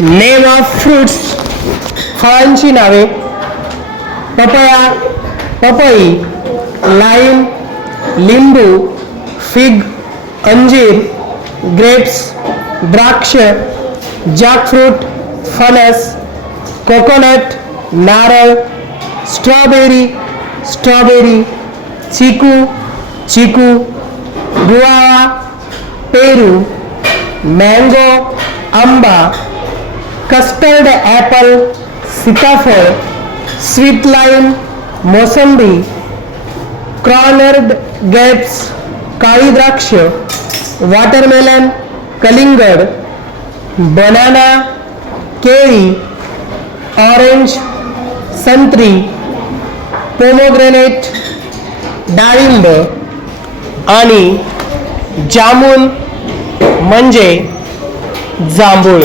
name of fruits ફળાંચી આવે papaya પપઈ લાઈમ લીંબુ ફિગ અંજીર ગ્રેપ્સ દ્રાક્ષ જાકફ્રૂટ ફનસ કોકોનટ નારળ સ્ટ્રોબેરી સ્ટ્રોબેરી ચીકુ ચીકુ ગુઆવા પેરુ મેંગો આંબા कस्टर्ड ॲपल सीताफळ स्वीट लाईम मोसंबी क्रॉनर्ड गेट्स काळी द्राक्ष वॉटरमेलन कलिंगड बनाना केळी ऑरेंज संत्री पोमोग्रेनेट डाळिंब आणि जामून म्हणजे जांभूळ